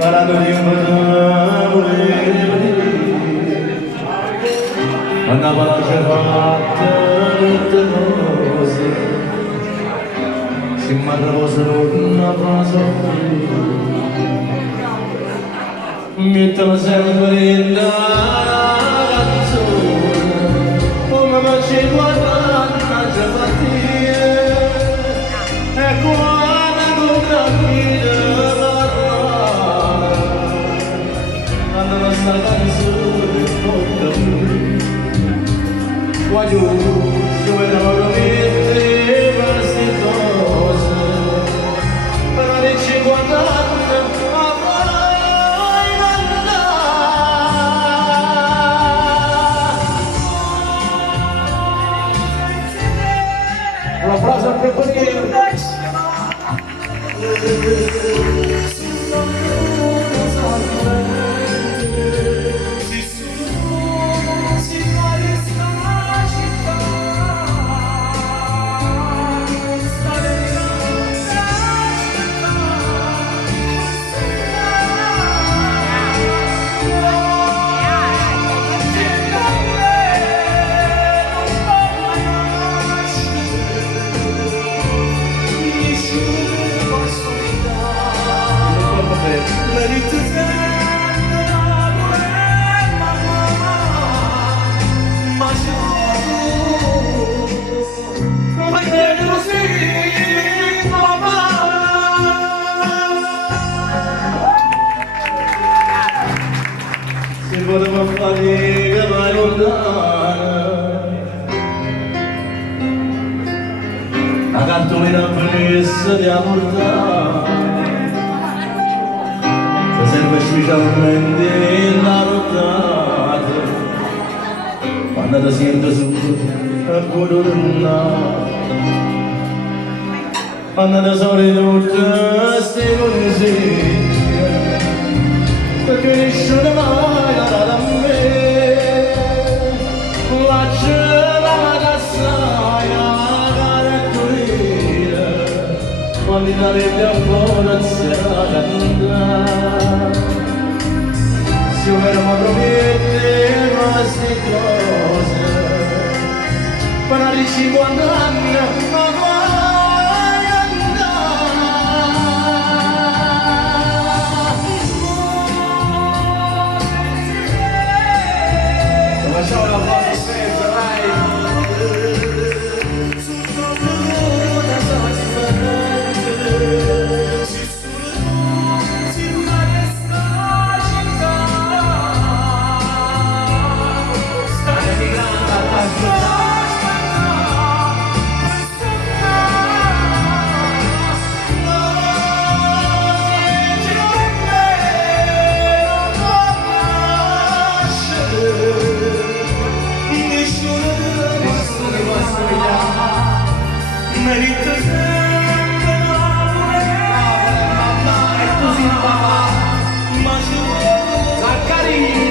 parlando di un andava la fatta tutte cose si m'arrosano una cosa mettono sempre in la canzone come ci guardano già fattire e quando tranquilla andano a sta canzone voglio dove non lo metteva queste cose per non ci guardare un applauso al Pepponino. Se volevo fare vai lontana la cartolina presa di portare che serve specialmente la nottata quando ti sento su a colonna quando ti sono tutte queste cose perché nessuno mai la dà a me la cena da sai a carattere quando darebbe a forza cantare se ora mi promette queste cose per 50 anni Facciamo la foto sempre, vai! Merito sempre l'amore è così papà ma ci vuole la carina